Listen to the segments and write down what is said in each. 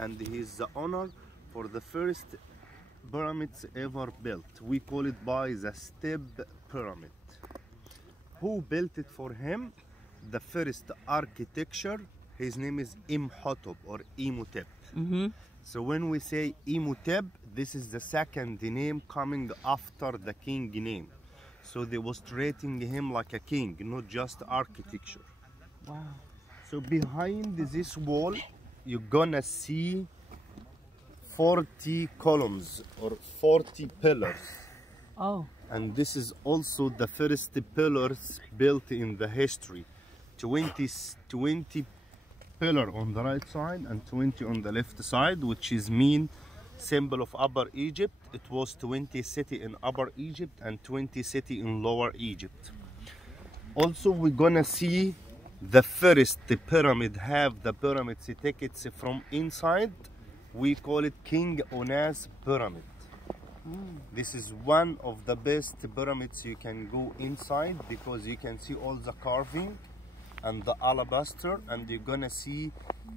and he is the owner for the first pyramids ever built. We call it by the step pyramid. Who built it for him? The first architecture, his name is Imhotep or Imhotep. So when we say Imhotep, this is the second name coming after the king name. So they was treating him like a king, not just architecture. Wow. So behind this wall, you're gonna see 40 columns or 40 pillars. Oh. And this is also the first pillars built in the history. 20 pillar on the right side and 20 on the left side, which is mean symbol of Upper Egypt. It was 20 city in Upper Egypt and 20 city in Lower Egypt. Also, we're gonna see the first pyramid have the pyramids tickets from inside. We call it King Onas pyramid. This is one of the best pyramids you can go inside because you can see all the carving and the alabaster, and you're gonna see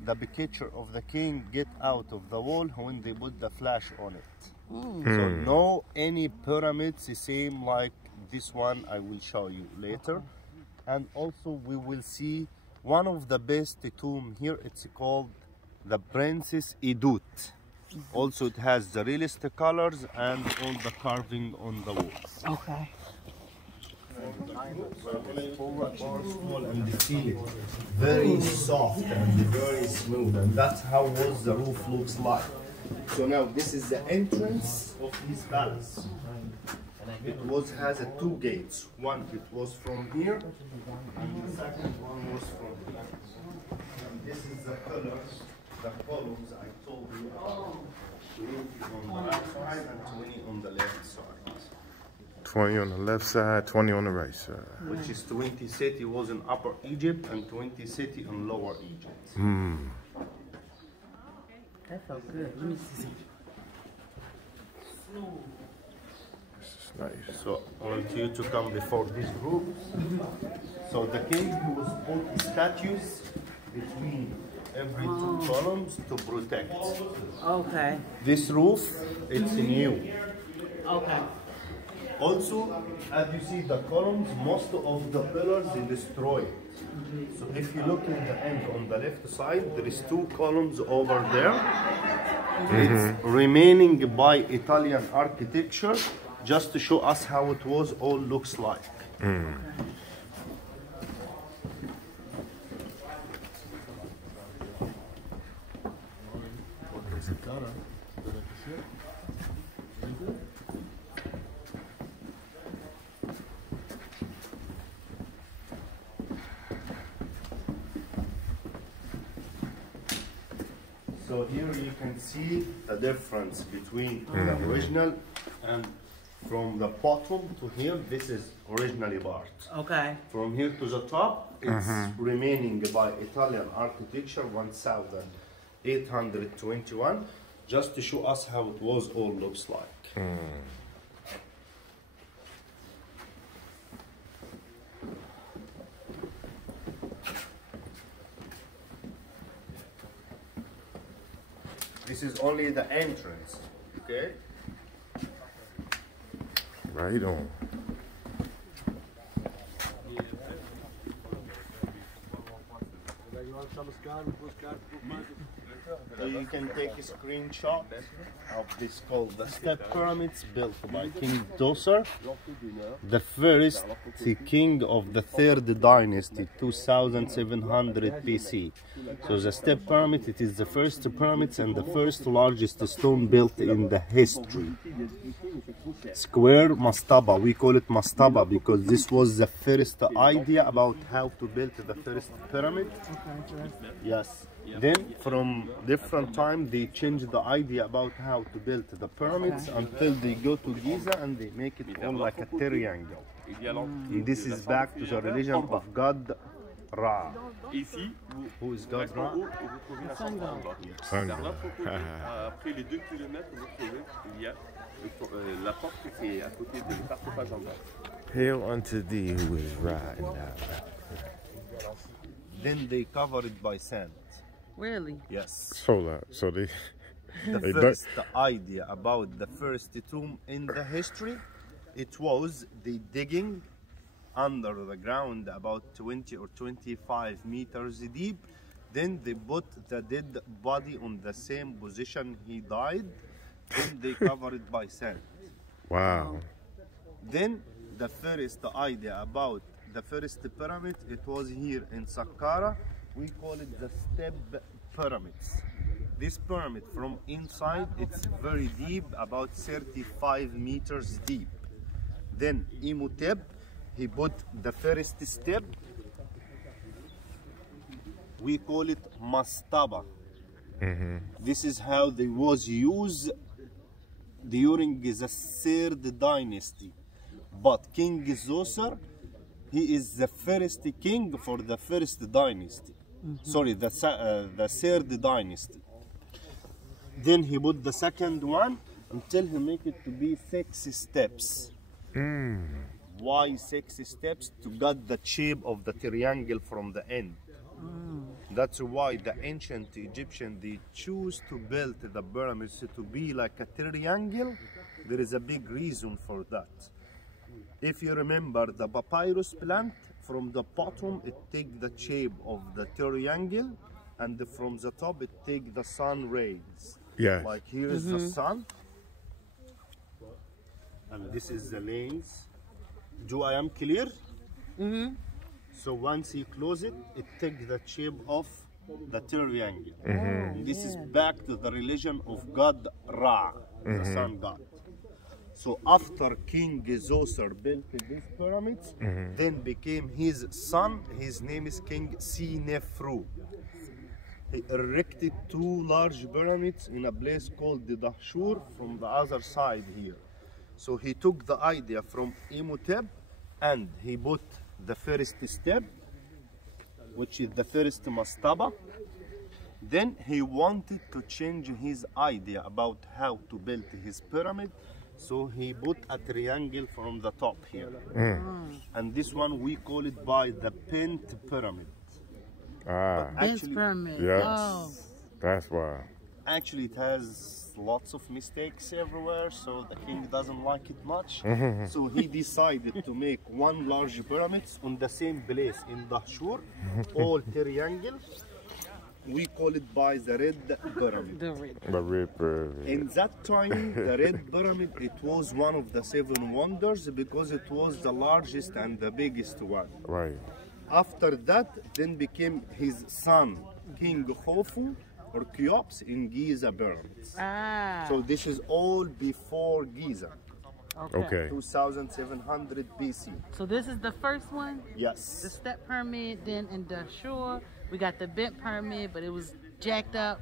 the picture of the king get out of the wall when they put the flash on it. So no any pyramids the same like this one. I will show you later. And also we will see one of the best tomb here. It's called the Princess Idut. Also it has the realist colors and all the carving on the walls. Okay. And the ceiling very soft and very smooth, and that's how was the roof looks like. So now this is the entrance of his palace. It has two gates. One it was from here, and the second one was from here. And this is the pillars, the columns I told you about. 20 on the right side and 20 on the left side. 20 on the left side, 20 on the right side. Which is 20 city was in Upper Egypt and 20 city in Lower Egypt. That felt good. Let me see. This is nice. So I want you to come before this group. So the king was put statues between every two columns to protect. Okay. This roof, it's new. Okay. Also, as you see the columns, most of the pillars they destroyed. So if you look in the end on the left side, there is two columns over there. It's remaining by Italian architecture, just to show us how it was all looks like. So here you can see the difference between the original and from the bottom to here, this is originally part. Okay. From here to the top, it's remaining by Italian architecture 1821, just to show us how it was all looks like. This is only the entrance, okay? Right on. So you can take a screenshot of this called the step pyramids built by King Dosar, the first king of the third dynasty, 2700 BC. So the step pyramid, it is the first pyramids and the first largest stone built in the history. Square mastaba, we call it mastaba because this was the first idea about how to build the first pyramid. Yes. Then from different time they changed the idea about how to build the pyramids until they go to Giza and they make it all like a triangle. And this is back to the religion of God Ra. Who is God Ra? Sun God. Après les 2 kilomètres, vous trouvez, il y a la porte qui est à côté de sarcophage en bas. Hail unto thee who is riding now. Then they cover it by sand. Really? Yes. So they The first idea about the first tomb in the history, it was the digging under the ground about 20 or 25 meters deep. Then they put the dead body on the same position he died. Then they cover it by sand. wow. Then the first idea about the first pyramid, it was here in Saqqara. We call it the step pyramids. This pyramid from inside, it's very deep, about 35 meters deep. Then Imhotep, he put the first step. We call it mastaba. This is how they was used during the third dynasty. But King Zoser, he is the first king for the first dynasty. Sorry, the third dynasty. Then he put the second one until he make it to be 6 steps. Why 6 steps? To get the shape of the triangle from the end. That's why the ancient Egyptian, they choose to build the pyramids to be like a triangle. There is a big reason for that. If you remember the papyrus plant, from the bottom it takes the shape of the triangle, and from the top it takes the sun rays. Yes. Like here is the sun, and this is the lens. Do I am clear? So once you close it, it takes the shape of the triangle. And this is back to the religion of God Ra, the sun god. So after King Zoser built these pyramids, then became his son. His name is King Sinefru. He erected 2 large pyramids in a place called the Dahshur from the other side here. So he took the idea from Imhotep and he put the first step, which is the first mastaba. Then he wanted to change his idea about how to build his pyramid. So he put a triangle from the top here. And this one we call it by the Pent Pyramid. This pyramid. Yes. Oh. That's why. Actually, it has lots of mistakes everywhere, so the king doesn't like it much. So he decided to make 1 large pyramid on the same place in Dahshur, all triangle. We call it by the Red Pyramid. The red. The red pyramid. In that time, the Red Pyramid, it was one of the 7 wonders because it was the largest and the biggest one. Right. After that, then became his son, King Khufu or Cheops in Giza pyramids. Ah. So this is all before Giza, Okay. 2700 BC. So this is the first one? The Yes. step pyramid, then in Dahshur, we got the bent pyramid, but it was jacked up.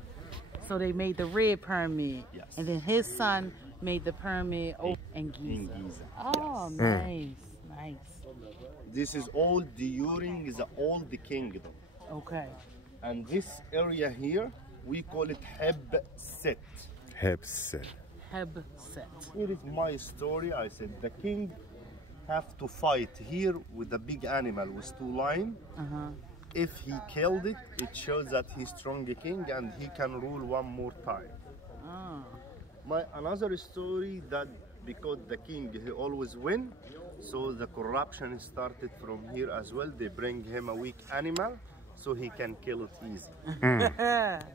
So they made the red pyramid. Yes. And then his son made the pyramid in Giza. In Giza. Oh, nice. Nice. This is all during the Old Kingdom. Okay. And this area here, we call it Heb-Set. Hebset. Hebset. Here is my story. I said the king have to fight here with a big animal with 2 lions. If he killed it, it shows that he's strong king and he can rule 1 more time. My another story that because the king he always win, so the corruption started from here as well. They bring him a weak animal so he can kill it easy.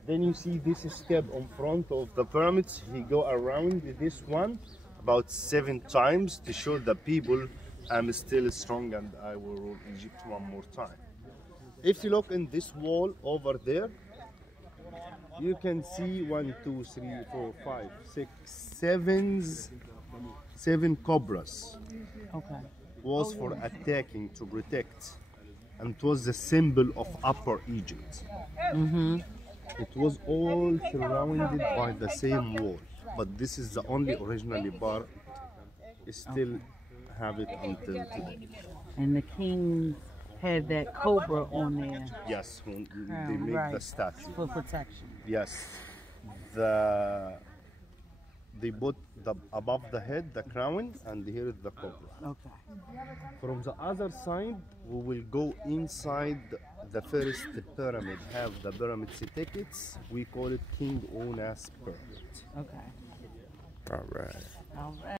Then you see this step on front of the pyramids. He go around this one about 7 times to show the people I'm still strong and I will rule Egypt 1 more time. If you look in this wall over there, you can see 1, 2, 3, 4, 5, 6, 7 cobras. Okay. Was for attacking to protect, and it was the symbol of Upper Egypt. It was all surrounded by the same wall, but this is the only originally part. Still have it until today. And the king had that cobra on there Yes, when they make the statue. for protection. Yes, the they put above the head the crown, and here is the cobra. Okay. From the other side, we will go inside the first pyramid, have the pyramid tickets. We call it King Onas pyramid. Okay. All right. All right.